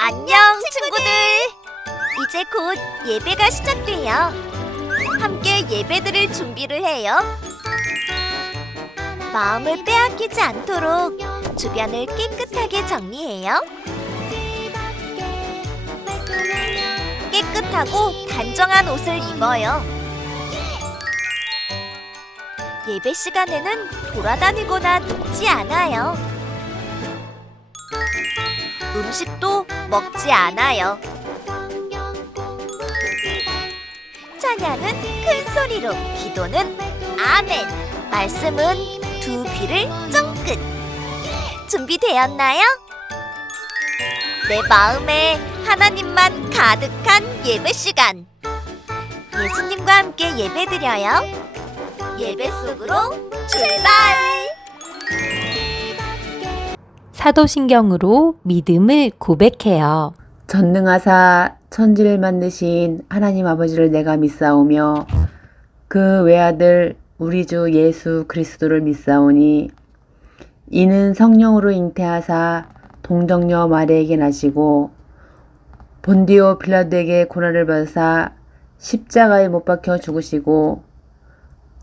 안녕, 친구들. 이제 곧 예배가 시작돼요. 함께 예배드릴 준비를 해요. 마음을 빼앗기지 않도록 주변을 깨끗하게 정리해요. 깨끗하고 단정한 옷을 입어요. 예배 시간에는 돌아다니거나 눕지 않아요. 음식도 먹지 않아요. 찬양은 큰 소리로, 기도는 아멘, 말씀은 두 귀를 쫑긋. 준비되었나요? 내 마음에 하나님만 가득한 예배 시간. 예수님과 함께 예배드려요. 예배 속으로 출발! 사도신경으로 믿음을 고백해요. 전능하사 천지를 만드신 하나님 아버지를 내가 믿사오며 그 외아들 우리 주 예수 그리스도를 믿사오니 이는 성령으로 잉태하사 동정녀 마리에게 나시고 본디오 빌라도에게 고난을 받으사 십자가에 못 박혀 죽으시고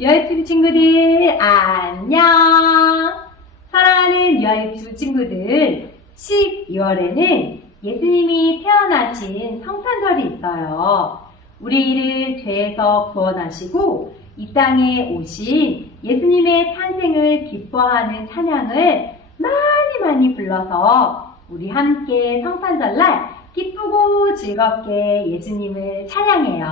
유아유튜브 친구들 안녕 사랑하는 유아유튜브 친구들 12월에는 예수님이 태어나신 성탄절이 있어요 우리를 죄에서 구원하시고 이 땅에 오신 예수님의 탄생을 기뻐하는 찬양을 많이 많이 불러서 우리 함께 성탄절날 기쁘고 즐겁게 예수님을 찬양해요.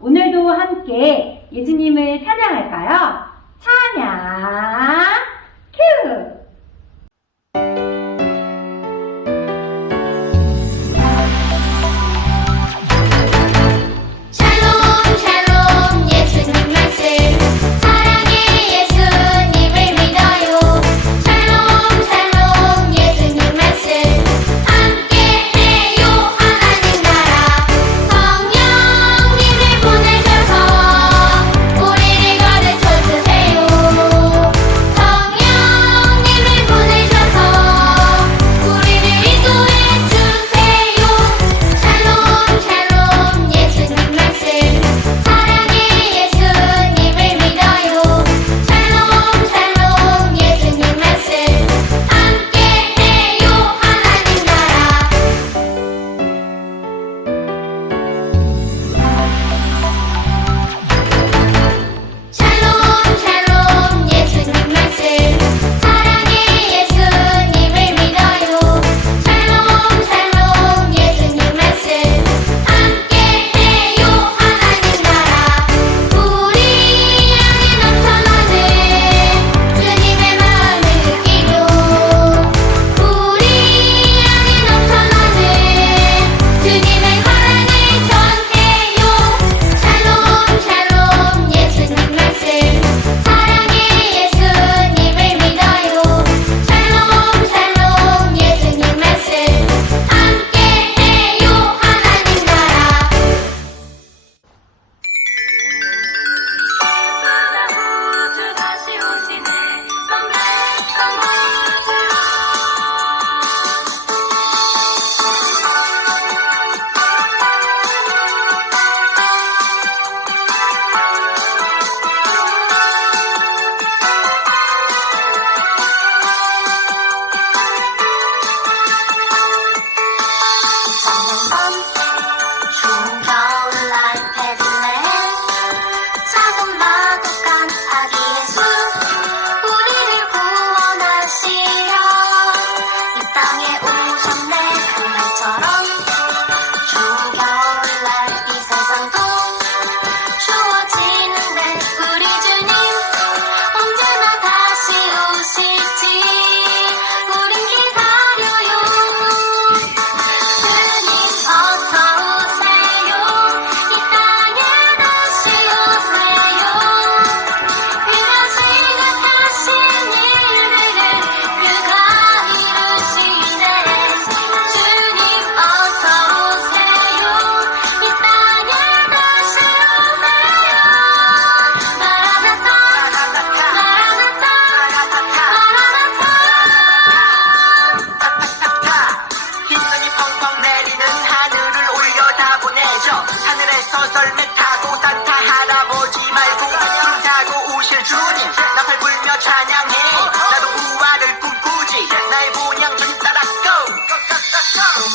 오늘도 함께 예수님을 찬양할까요? 찬양 큐! Um.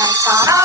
그날처럼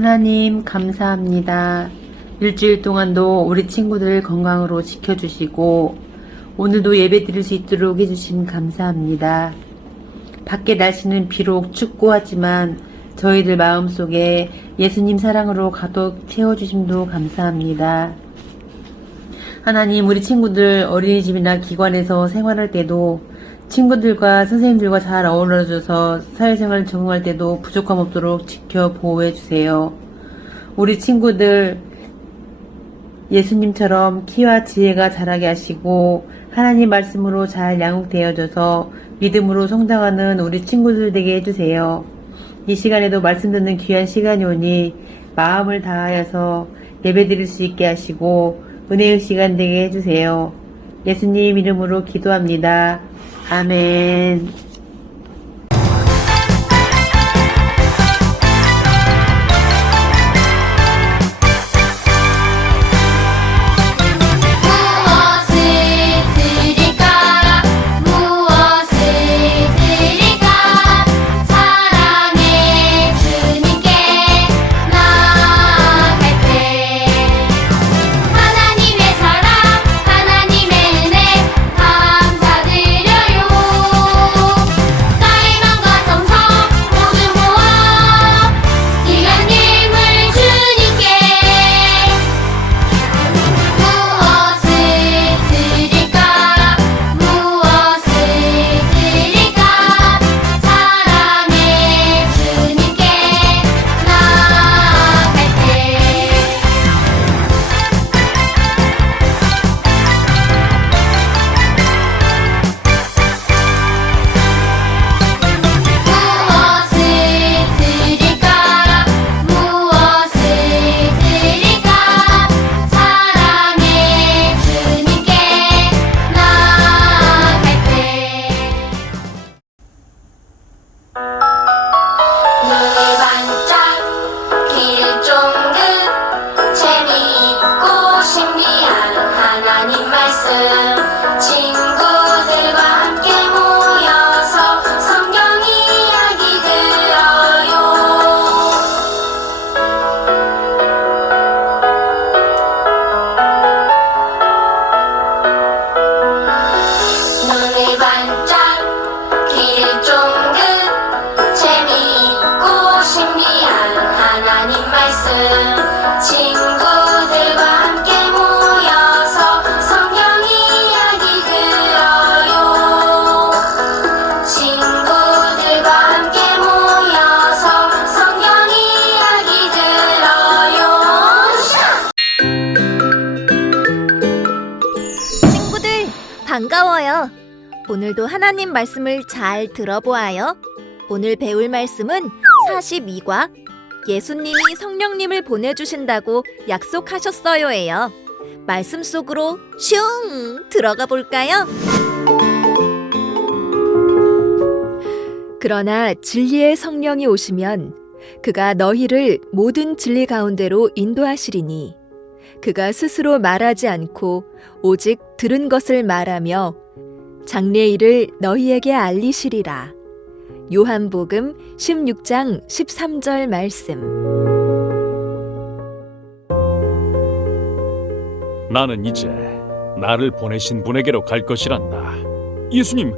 하나님 감사합니다. 일주일 동안도 우리 친구들 건강으로 지켜주시고 오늘도 예배 드릴 수 있도록 해주신 감사합니다. 밖에 날씨는 비록 춥고 하지만 저희들 마음속에 예수님 사랑으로 가득 채워주심도 감사합니다. 하나님, 우리 친구들 어린이집이나 기관에서 생활할 때도 친구들과 선생님들과 잘 어우러져서 사회생활 적응할 때도 부족함 없도록 지켜 보호해 주세요. 우리 친구들 예수님처럼 키와 지혜가 자라게 하시고 하나님 말씀으로 잘 양육되어져서 믿음으로 성장하는 우리 친구들 되게 해주세요. 이 시간에도 말씀 듣는 귀한 시간이 오니 마음을 다하여서 예배 드릴 수 있게 하시고 은혜의 시간 되게 해주세요. 예수님 이름으로 기도합니다. 아 반가워요. 오늘도 하나님 말씀을 잘 들어보아요. 오늘 배울 말씀은 42과 예수님이 성령님을 보내주신다고 약속하셨어요예요. 말씀 속으로 슝 들어가 볼까요? 그러나 진리의 성령이 오시면 그가 너희를 모든 진리 가운데로 인도하시리니 그가 스스로 말하지 않고 오직 들은 것을 말하며 장래 일을 너희에게 알리시리라. 요한복음 16장 13절 말씀. 나는 이제 나를 보내신 분에게로 갈 것이란다. 예수님,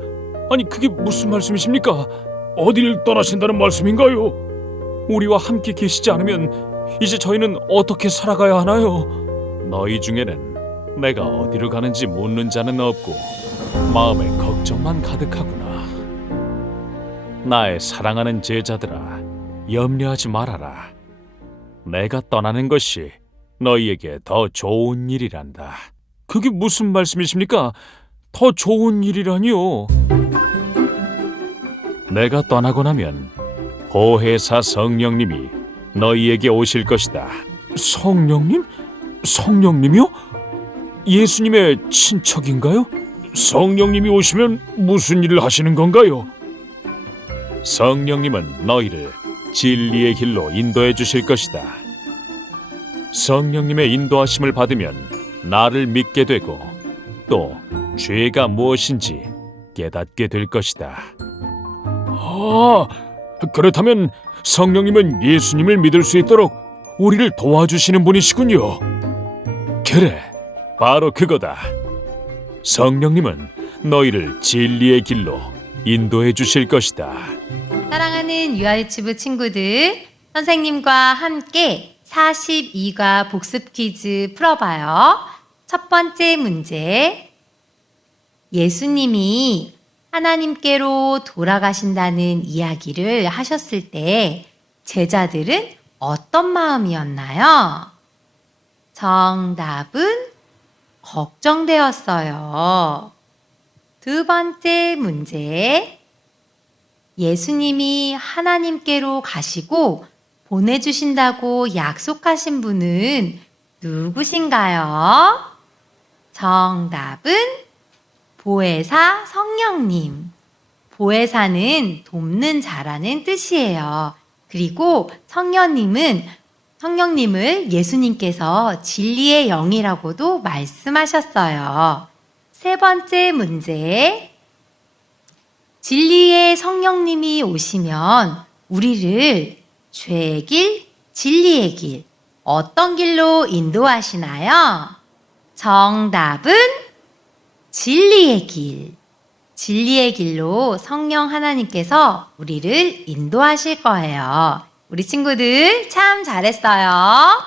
아니 그게 무슨 말씀이십니까? 어디를 떠나신다는 말씀인가요? 우리와 함께 계시지 않으면 이제 저희는 어떻게 살아가야 하나요? 너희 중에는 내가 어디로 가는지 묻는 자는 없고 마음에 걱정만 가득하구나. 나의 사랑하는 제자들아, 염려하지 말아라. 내가 떠나는 것이 너희에게 더 좋은 일이란다. 그게 무슨 말씀이십니까? 더 좋은 일이라니요. 내가 떠나고 나면 보혜사 성령님이 너희에게 오실 것이다. 성령님? 성령님이요? 예수님의 친척인가요? 성령님이 오시면 무슨 일을 하시는 건가요? 성령님은 너희를 진리의 길로 인도해 주실 것이다. 성령님의 인도하심을 받으면 나를 믿게 되고 또 죄가 무엇인지 깨닫게 될 것이다. 아, 그렇다면 성령님은 예수님을 믿을 수 있도록 우리를 도와주시는 분이시군요. 그래, 바로 그거다. 성령님은 너희를 진리의 길로 인도해 주실 것이다. 사랑하는 유아유튜브 친구들, 선생님과 함께 42과 복습 퀴즈 풀어봐요. 첫 번째 문제. 예수님이 하나님께로 돌아가신다는 이야기를 하셨을 때 제자들은 어떤 마음이었나요? 정답은 걱정되었어요. 두 번째 문제. 예수님이 하나님께로 가시고 보내주신다고 약속하신 분은 누구신가요? 정답은 보혜사 성령님. 보혜사는 돕는 자라는 뜻이에요. 그리고 성령님은 성령님을 예수님께서 진리의 영이라고도 말씀하셨어요. 세 번째 문제. 진리의 성령님이 오시면 우리를 죄의 길, 진리의 길, 어떤 길로 인도하시나요? 정답은 진리의 길. 진리의 길로 성령 하나님께서 우리를 인도하실 거예요. 우리 친구들 참 잘했어요.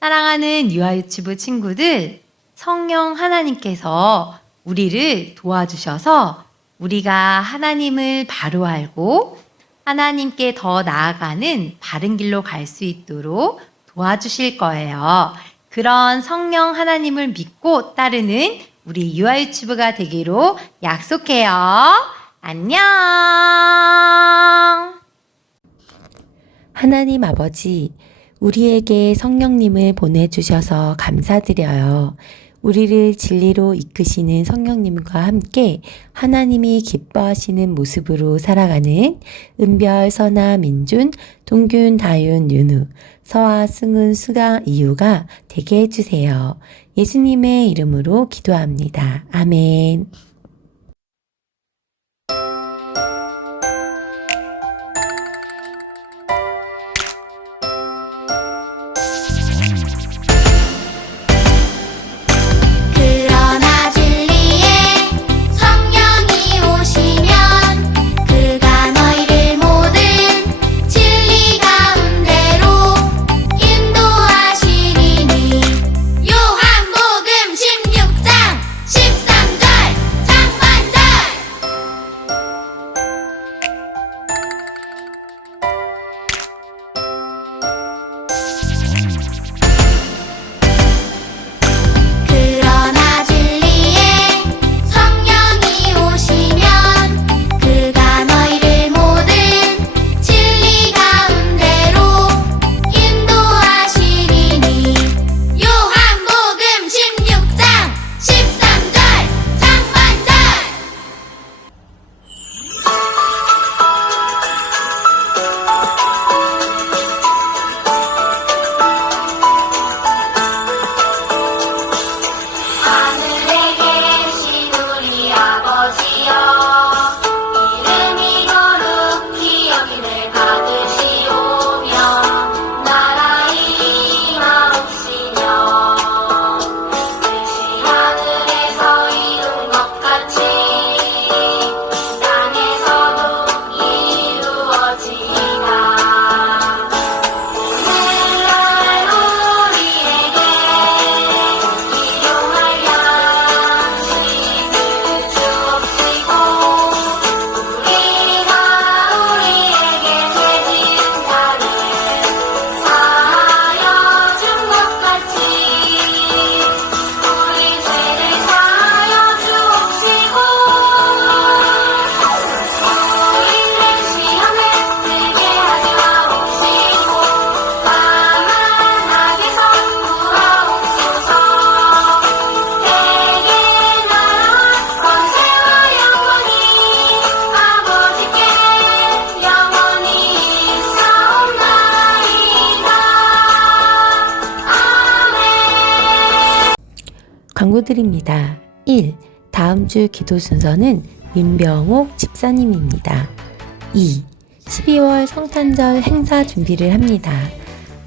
사랑하는 유아 유튜브 친구들, 성령 하나님께서 우리를 도와주셔서 우리가 하나님을 바로 알고 하나님께 더 나아가는 바른 길로 갈 수 있도록 도와주실 거예요. 그런 성령 하나님을 믿고 따르는 우리 유아 유튜브가 되기로 약속해요. 안녕! 하나님 아버지, 우리에게 성령님을 보내주셔서 감사드려요. 우리를 진리로 이끄시는 성령님과 함께 하나님이 기뻐하시는 모습으로 살아가는 은별, 선아, 민준, 동균, 다윤, 윤우, 서아, 승은, 수가, 이유가 되게 해주세요. 예수님의 이름으로 기도합니다. 아멘. 예고드립니다. 1. 다음 주 기도 순서는 민병옥 집사님입니다. 2. 12월 성탄절 행사 준비를 합니다.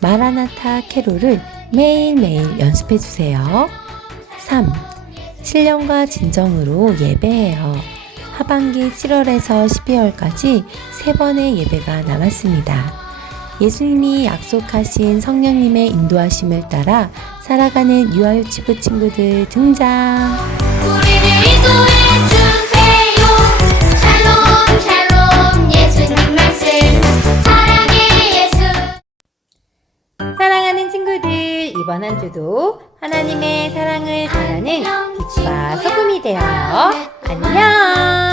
마라나타 캐롤을 매일매일 연습해 주세요. 3. 신령과 진정으로 예배해요. 하반기 7월에서 12월까지 세 번의 예배가 남았습니다. 예수님이 약속하신 성령님의 인도하심을 따라 살아가는 유아유치부 친구들 등장! 우리를 인도해 주세요 샬롬 샬롬 예수님 말씀 사랑의 예수 사랑하는 친구들, 이번 한 주도 하나님의 사랑을 전하는 빛과 소금이 되어요. 안녕!